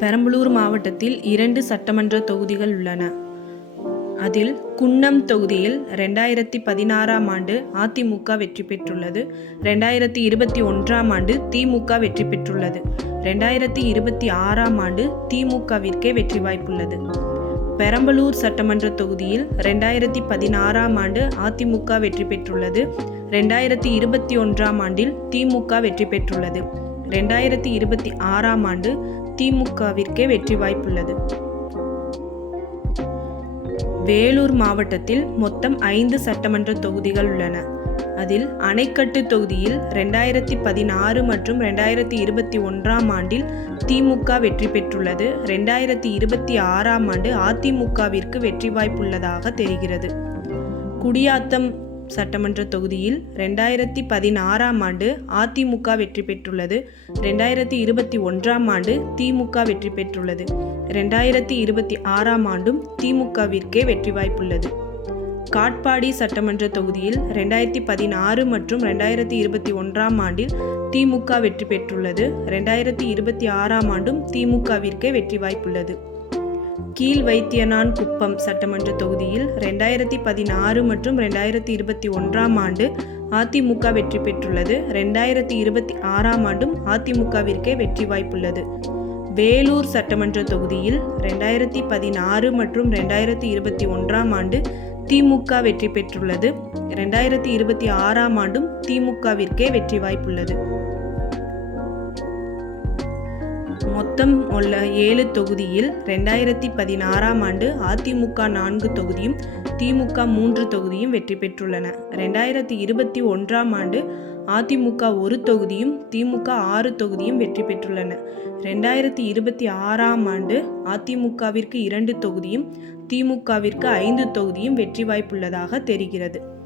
பெரம்பலூர் மாவட்டத்தில் இரண்டு சட்டமன்ற தொகுதிகள் உள்ளன. அதில் குன்னம் தொகுதியில் ரெண்டாயிரத்தி பதினாறாம் ஆண்டு அதிமுக வெற்றி பெற்றுள்ளது. ரெண்டாயிரத்தி இருபத்தி ஒன்றாம் ஆண்டு திமுக வெற்றி பெற்றுள்ளது. ரெண்டாயிரத்தி இருபத்தி ஆறாம் ஆண்டு திமுகவிற்கே வெற்றி வாய்ப்புள்ளது. பெரம்பலூர் சட்டமன்ற தொகுதியில் ரெண்டாயிரத்தி பதினாறாம் ஆண்டு அதிமுக வெற்றி பெற்றுள்ளது. ரெண்டாயிரத்தி இருபத்தி ஒன்றாம் ஆண்டில் திமுக வெற்றி பெற்றுள்ளது. ரெண்டாயிரத்தி இருபத்தி ஆறாம் ஆண்டு திமுகவிற்கே வெற்றி வாய்ப்புள்ளது. வேலூர் மாவட்டத்தில் மொத்தம் ஐந்து சட்டமன்ற தொகுதிகள் உள்ளன. அதில் அணைக்கட்டு தொகுதியில் ரெண்டாயிரத்தி பதினாறு மற்றும் ரெண்டாயிரத்தி இருபத்தி ஒன்றாம் ஆண்டில் திமுக வெற்றி பெற்றுள்ளது. ரெண்டாயிரத்தி இருபத்தி ஆறாம் ஆண்டு அதிமுகவிற்கு வெற்றி வாய்ப்புள்ளதாக தெரிகிறது. குடியாத்தம் சட்டமன்ற தொகுதியில் ரெண்டாயிரத்தி பதினாறாம் ஆண்டு அதிமுக வெற்றி பெற்றுள்ளது. ரெண்டாயிரத்தி இருபத்தி ஒன்றாம் ஆண்டு திமுக வெற்றி பெற்றுள்ளது. ரெண்டாயிரத்தி இருபத்தி ஆறாம் ஆண்டும் திமுகவிற்கே வெற்றி வாய்ப்புள்ளது. காட்பாடி சட்டமன்ற தொகுதியில் ரெண்டாயிரத்தி பதினாறு மற்றும் ரெண்டாயிரத்தி இருபத்தி ஒன்றாம் ஆண்டில் திமுக வெற்றி பெற்றுள்ளது. ரெண்டாயிரத்தி இருபத்தி ஆறாம் ஆண்டும் திமுகவிற்கே வெற்றி வாய்ப்புள்ளது. கீழ் வைத்தியனான் குப்பம் சட்டமன்ற தொகுதியில் ரெண்டாயிரத்தி பதினாறு மற்றும் ரெண்டாயிரத்தி இருபத்தி ஒன்றாம் ஆண்டு அதிமுக வெற்றி பெற்றுள்ளது. ரெண்டாயிரத்தி இருபத்தி ஆறாம் ஆண்டும் அதிமுகவிற்கே வெற்றி வாய்ப்புள்ளது. வேலூர் சட்டமன்ற தொகுதியில் ரெண்டாயிரத்தி பதினாறு மற்றும் ரெண்டாயிரத்தி இருபத்தி ஒன்றாம் ஆண்டு திமுக வெற்றி பெற்றுள்ளது. ரெண்டாயிரத்தி இருபத்தி ஆறாம் ஆண்டும் திமுகவிற்கே வெற்றி வாய்ப்புள்ளது. மொத்தம் உள்ள ஏழு தொகுதியில் ரெண்டாயிரத்தி பதினாறாம் ஆண்டு அதிமுக நான்கு தொகுதியும் திமுக மூன்று தொகுதியும் வெற்றி பெற்றுள்ளன. ரெண்டாயிரத்தி இருபத்தி ஒன்றாம் ஆண்டு அதிமுக ஒரு தொகுதியும் திமுக ஆறு தொகுதியும் வெற்றி பெற்றுள்ளன. ரெண்டாயிரத்தி இருபத்தி ஆறாம் ஆண்டு அதிமுகவிற்கு இரண்டு தொகுதியும் திமுகவிற்கு ஐந்து தொகுதியும் வெற்றி வாய்ப்புள்ளதாக தெரிகிறது.